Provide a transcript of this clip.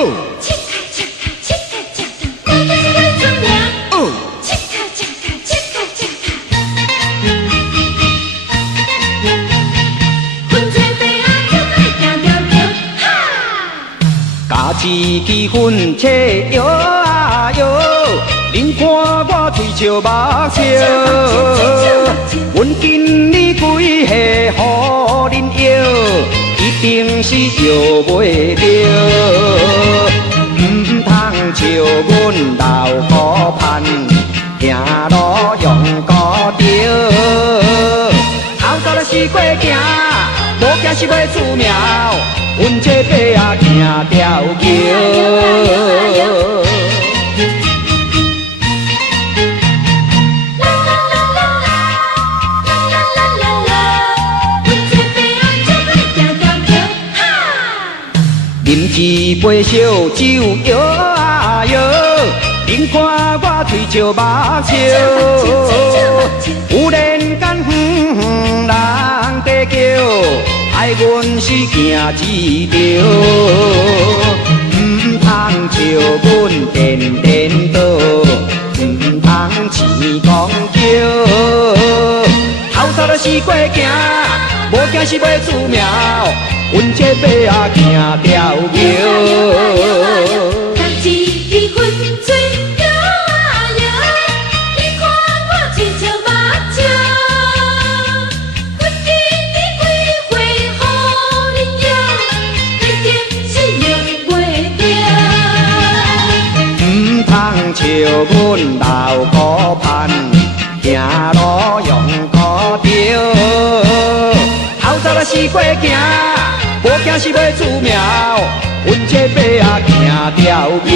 切卡切卡切卡切卡，来来来做名。切卡切卡切卡切卡，分做白啊，就爱行条条哈。家己支分切摇啊摇，恁看我嘴笑目笑，阮今日几下互恁摇，一定是摇袂着。唔通笑阮老古盼，行路用高调。后头若是过行，无惊是要出苗，阮这马啊行条桥。饮一杯烧酒摇啊摇，恁看我嘴笑目笑。有人间人地叫，爱阮是行一条。唔通笑阮颠颠倒，唔通钱讲叫。后头若是过行，无惊是要出苗。阮这马啊行条桥，家己支分做摇啊摇，你看我嘴笑目笑。阮今日几岁互恁摇，一定是用袂着。唔通笑阮老古盼，行路用高调。后头若是过行，无惊是要出苗，阮这马啊行条桥。